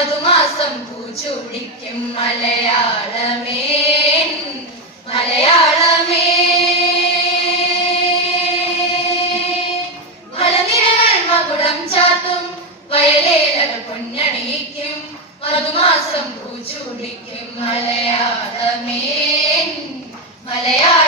മധുമാസം പൂച്ചൂടിക്കും മലയാളമേ മലയാളമേ. മലനിരകൾ മകുടം ചാത്തും വയലേലകൾ പൊന്നണിയിക്കും മധുമാസം പൂച്ചൂടിക്കും മലയാളമേ മലയാളമേ.